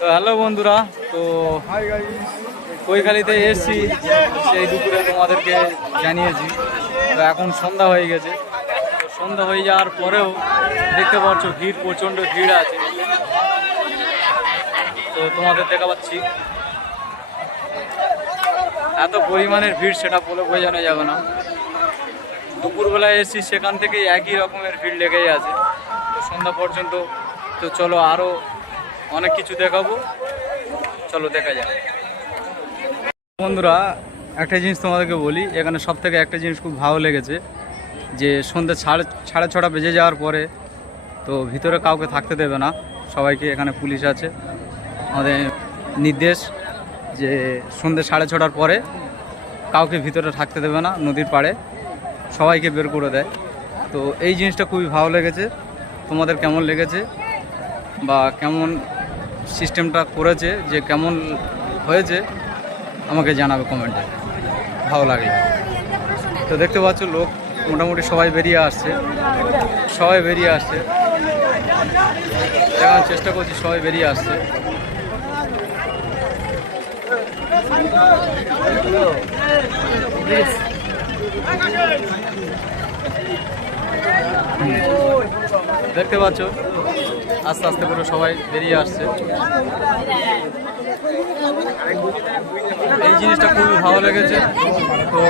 তো হ্যালো বন্ধুরা, তো কৈখালিতে এসেছি, সেই দুপুরে তোমাদেরকে জানিয়েছি। তো এখন সন্ধ্যা হয়ে গেছে। তো সন্ধ্যা হয়ে যাওয়ার পরেও দেখতে পাচ্ছ ভিড়, প্রচণ্ড ভিড় আছে। তো তোমাদের দেখা পাচ্ছি এত পরিমাণের ভিড়, সেটা বলে বোঝানো যাবে না। দুপুরবেলায় এসেছি, সেখান থেকেই একই রকমের ভিড় লেগেই আছে তো সন্ধ্যা পর্যন্ত। তো চলো আরও অনেক কিছু দেখাবো, চলো দেখা যাক। বন্ধুরা, একটা জিনিস তোমাদেরকে বলি, এখানে সব থেকে একটা জিনিস খুব ভালো লেগেছে, যে সন্ধ্যে সাড়ে ছটা বেজে যাওয়ার পরে তো ভিতরে কাউকে থাকতে দেবে না সবাইকে। এখানে পুলিশ আছে, আমাদের নির্দেশ যে সন্ধ্যে 6:30টার পরে কাউকে ভিতরে থাকতে দেবে না, নদীর পাড়ে সবাইকে বের করে দেয়। তো এই জিনিসটা খুবই ভালো লেগেছে। তোমাদের কেমন লেগেছে বা কেমন সিস্টেমটা করেছে, যে কেমন হয়েছে আমাকে জানাবে কমেন্টে, ভালো লাগলে। তো দেখতে পাচ্ছ লোক মোটামুটি সবাই বেরিয়ে আসছে, দেখানোর চেষ্টা করছি, সবাই বেরিয়ে আসছে। দেখতে পাচ্ছ আস্তে আস্তে করে সবাই বেরিয়ে আসছে। এই জিনিসটা খুবই ভালো লেগেছে। তো